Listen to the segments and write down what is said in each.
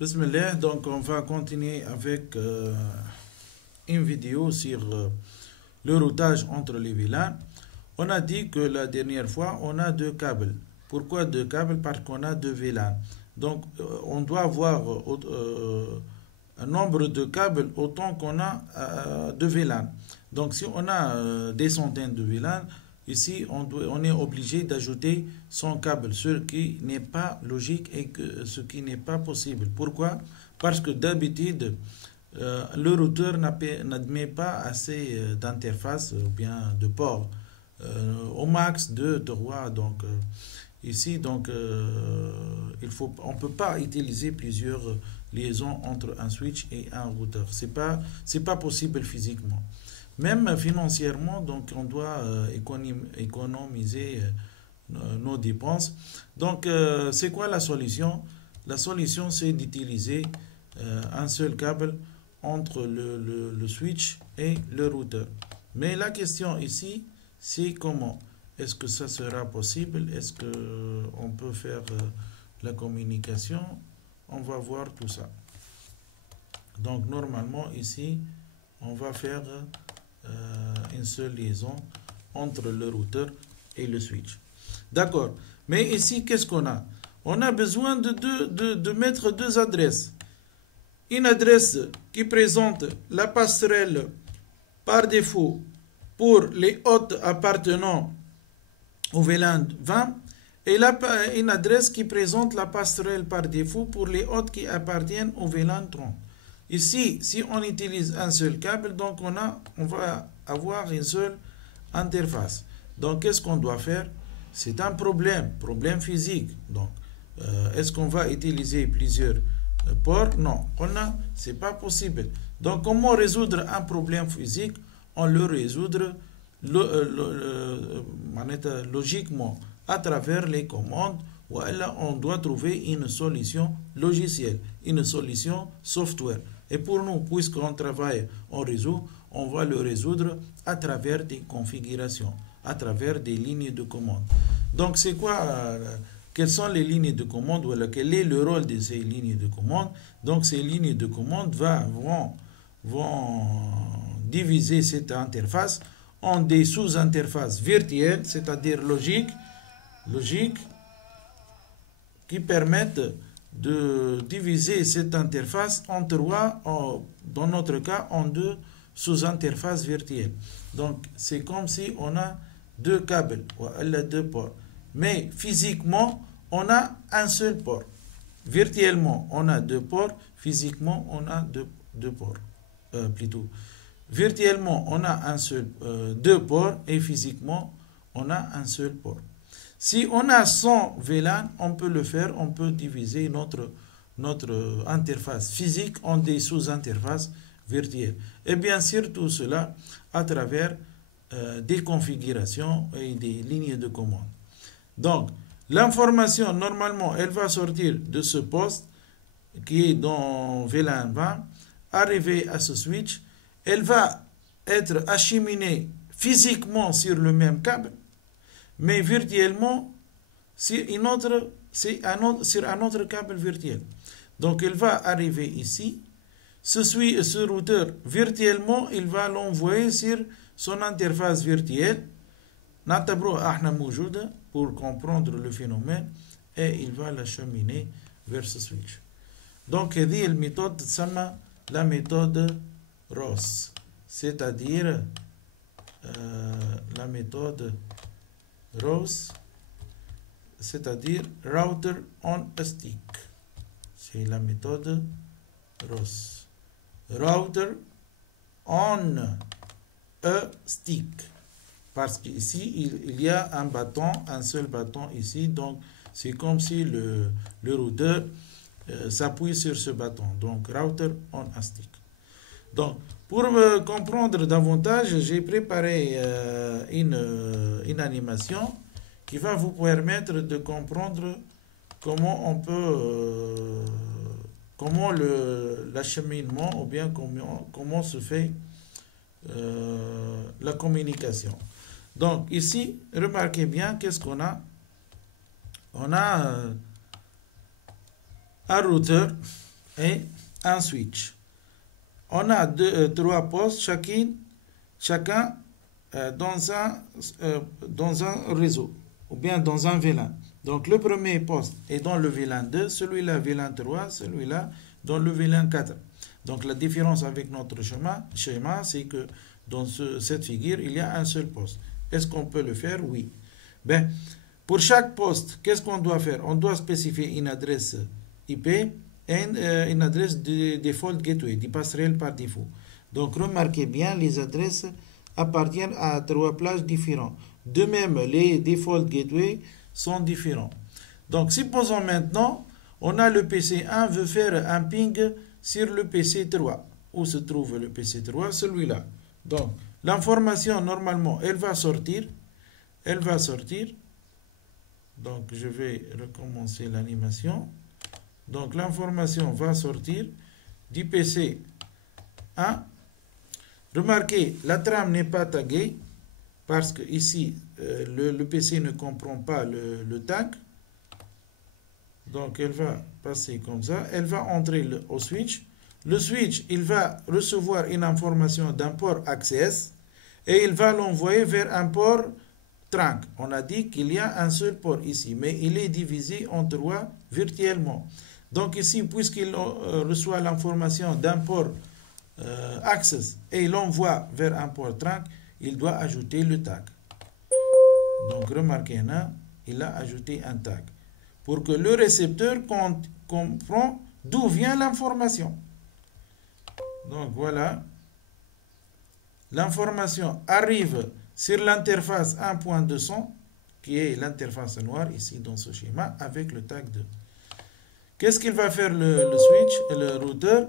Bismillah, donc on va continuer avec une vidéo sur le routage entre les VLAN. On a dit que la dernière fois, on a deux câbles. Pourquoi deux câbles? Parce qu'on a deux VLAN. Donc on doit avoir un nombre de câbles autant qu'on a de VLAN. Donc si on a des centaines de VLAN, ici on est obligé d'ajouter 100 câbles, ce qui n'est pas logique et ce qui n'est pas possible. Pourquoi? Parce que d'habitude, le routeur n'admet pas assez d'interfaces ou bien de ports. Au max 2, 3. Donc ici, on ne peut pas utiliser plusieurs liaisons entre un switch et un routeur. C'est pas possible physiquement. Même financièrement, donc on doit économiser nos dépenses. Donc c'est quoi la solution? La solution, c'est d'utiliser un seul câble entre le switch et le routeur. Mais la question ici, c'est comment? Est-ce que ça sera possible? Est-ce qu'on peut faire la communication? On va voir tout ça. Donc normalement ici, on va faire une seule liaison entre le routeur et le switch. D'accord. Mais ici, qu'est-ce qu'on a? On a besoin de mettre deux adresses. Une adresse qui présente la passerelle par défaut pour les hôtes appartenant au VLAN 20 et une adresse qui présente la passerelle par défaut pour les hôtes qui appartiennent au VLAN 30. Ici, si on utilise un seul câble, donc on va avoir une seule interface. Donc, qu'est-ce qu'on doit faire? C'est un problème physique. Donc, est-ce qu'on va utiliser plusieurs ports? Non, c'est pas possible. Donc, comment résoudre un problème physique? On le résout logiquement à travers les commandes. Ou alors, on doit trouver une solution logicielle, une solution software. Et pour nous, puisqu'on travaille en réseau, on va le résoudre à travers des configurations, à travers des lignes de commande. Donc, c'est quoi? Quelles sont les lignes de commande? Ou alors, quel est le rôle de ces lignes de commande? Donc, ces lignes de commande vont diviser cette interface en des sous-interfaces virtuelles, c'est-à-dire logiques, qui permettent de diviser cette interface en trois, dans notre cas, en deux sous-interfaces virtuelles. Donc, c'est comme si on a deux câbles, ou deux ports. Mais physiquement, on a un seul port. Virtuellement, on a deux ports. Physiquement, on a deux ports. Plutôt. Virtuellement, on a deux ports et physiquement, on a un seul port. Si on a 100 VLAN, on peut le faire, on peut diviser notre interface physique en des sous-interfaces virtuelles. Et bien sûr, tout cela à travers des configurations et des lignes de commande. Donc, l'information, normalement, elle va sortir de ce poste qui est dans VLAN 20, arriver à ce switch. Elle va être acheminée physiquement sur le même câble, mais virtuellement sur un autre câble virtuel. Donc, elle va arriver ici. Ce routeur, virtuellement, il va l'envoyer sur son interface virtuelle. Pour comprendre le phénomène, et il va l'acheminer vers ce switch. Donc, cette méthode s'appelle la méthode ROS, c'est-à-dire la méthode ROS, c'est-à-dire Router on a Stick. C'est la méthode ROS. Router on a Stick. Parce qu'ici, il y a un seul bâton ici. Donc, c'est comme si le routeur s'appuie sur ce bâton. Donc, Router on a Stick. Donc, pour me comprendre davantage, j'ai préparé une animation qui va vous permettre de comprendre comment on peut, comment l'acheminement ou bien comment se fait la communication. Donc ici, remarquez bien qu'est-ce qu'on a. On a un routeur et un switch. On a trois postes, chacun dans un réseau, ou bien dans un VLAN. Donc le premier poste est dans le VLAN 2, celui-là VLAN 3, celui-là dans le VLAN 4. Donc la différence avec notre schéma, c'est que dans cette figure, il y a un seul poste. Est-ce qu'on peut le faire? Oui. Ben, pour chaque poste, qu'est-ce qu'on doit faire? On doit spécifier une adresse IP et une adresse de default gateway, des passerelles par défaut. Donc remarquez bien, les adresses appartiennent à trois plages différentes. De même, les default gateway sont différents. Donc supposons maintenant, on a le PC 1 veut faire un ping sur le PC 3. Où se trouve le PC 3? Celui-là. Donc l'information, normalement, elle va sortir. Donc je vais recommencer l'animation. Donc l'information va sortir du PC 1. Remarquez, la trame n'est pas taguée parce que ici le PC ne comprend pas le tag. Donc elle va passer comme ça. Elle va entrer au switch. Le switch, il va recevoir une information d'un port access et il va l'envoyer vers un port trunk. On a dit qu'il y a un seul port ici, mais il est divisé en trois virtuellement. Donc ici, puisqu'il reçoit l'information d'un port access et il l'envoie vers un port trunk, il doit ajouter le tag. Donc remarquez là, il a ajouté un tag pour que le récepteur comprenne d'où vient l'information. Donc voilà, l'information arrive sur l'interface 1.200 qui est l'interface noire ici dans ce schéma avec le tag 2. Qu'est-ce qu'il va faire le switch, le routeur?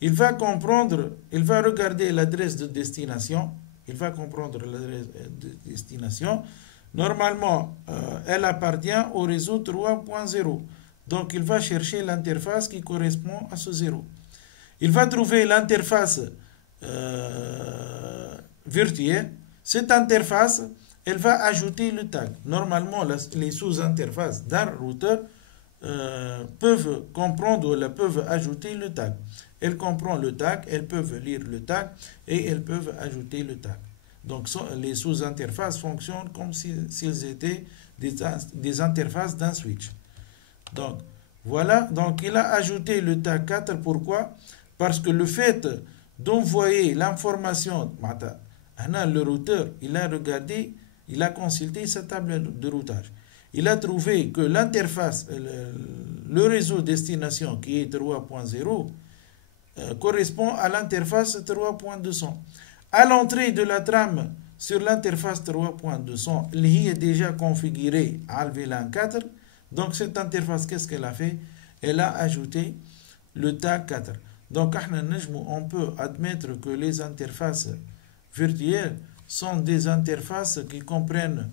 Il va comprendre, il va regarder l'adresse de destination. Il va comprendre l'adresse de destination. Normalement, elle appartient au réseau 3.0. Donc, il va chercher l'interface qui correspond à ce 0. Il va trouver l'interface virtuelle. Cette interface, elle va ajouter le tag. Normalement, les sous-interfaces d'un routeur peuvent comprendre ou peuvent ajouter le tag. Elles comprennent le tag, elles peuvent lire le tag et elles peuvent ajouter le tag. Donc les sous-interfaces fonctionnent comme s'ils étaient des interfaces d'un switch. Donc voilà, donc il a ajouté le tag 4. Pourquoi? Parce que le fait d'envoyer l'information, le routeur, il a regardé, il a consulté sa table de routage. Il a trouvé que l'interface, le réseau destination qui est 3.0, correspond à l'interface 3.200. À l'entrée de la trame sur l'interface 3.200, il est déjà configuré à VLAN 4. Donc cette interface, qu'est-ce qu'elle a fait? Elle a ajouté le tag 4. Donc on peut admettre que les interfaces virtuelles sont des interfaces qui comprennent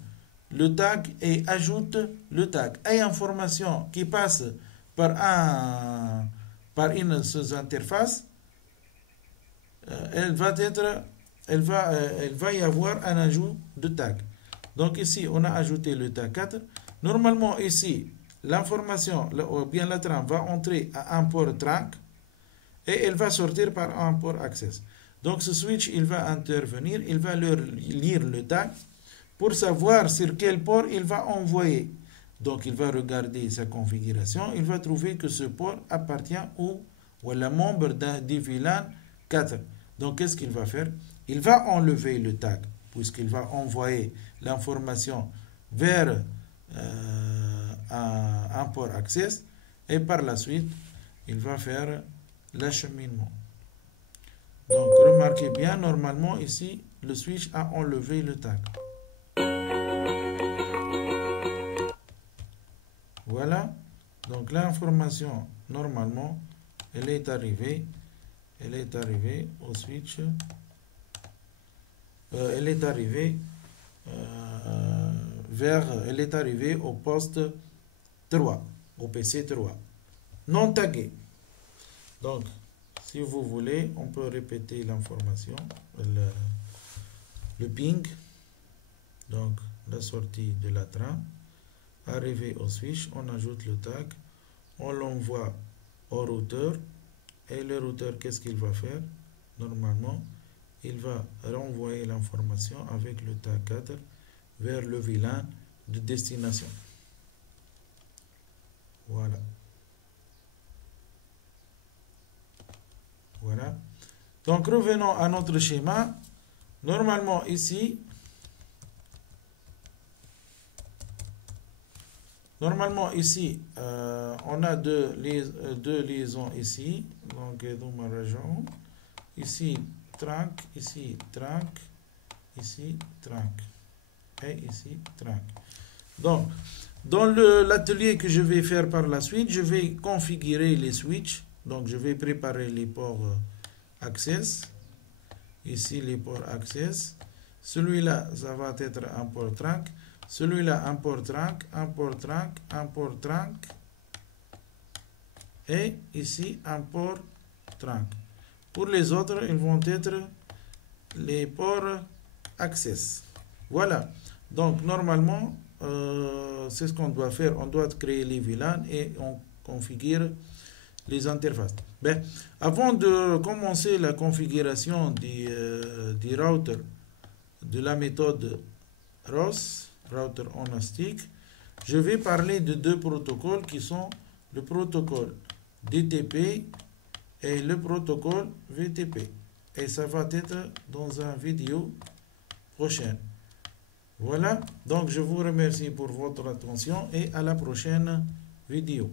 le tag et ajoutent le tag. Et information qui passe par une sous-interface, il va y avoir un ajout de tag. Donc ici, on a ajouté le tag 4. Normalement, ici, l'information, ou bien la trame, va entrer à un port trunk et elle va sortir par un port access. Donc ce switch, il va intervenir, il va lire le tag pour savoir sur quel port il va envoyer. Donc il va regarder sa configuration, il va trouver que ce port appartient ou à la membre du VLAN 4. Donc qu'est-ce qu'il va faire? Il va enlever le tag, puisqu'il va envoyer l'information vers un port access, et par la suite, il va faire l'acheminement. Donc remarquez bien, normalement ici, le switch a enlevé le tag. Voilà, donc l'information, normalement, elle est arrivée au switch, elle est arrivée au poste 3, au PC 3, non tagué. Donc, si vous voulez, on peut répéter l'information, le ping, donc la sortie de la trame. Arrivé au switch, on ajoute le tag, on l'envoie au routeur Et le routeur, qu'est-ce qu'il va faire? Normalement, il va renvoyer l'information avec le tag 4 vers le VLAN de destination. Voilà. Voilà. Donc, revenons à notre schéma. Normalement, ici, on a deux liaisons ici. Donc, dans ma région. Ici, trunk, ici, trunk, ici, trunk. Et ici, trunk. Donc, dans l'atelier que je vais faire par la suite, je vais configurer les switches. Donc, je vais préparer les ports access. Ici, les ports access. Celui-là, ça va être un port trunk. Celui-là, un port trunk, un port trunk, un port trunk. Et ici, un port trunk. Pour les autres, ils vont être les ports access. Voilà. Donc, normalement, c'est ce qu'on doit faire. On doit créer les VLAN et on configure les interfaces. Ben, avant de commencer la configuration du router de la méthode ROS, router on a stick, je vais parler de deux protocoles qui sont le protocole DTP et le protocole VTP. Et ça va être dans une vidéo prochaine. Voilà, donc je vous remercie pour votre attention et à la prochaine vidéo.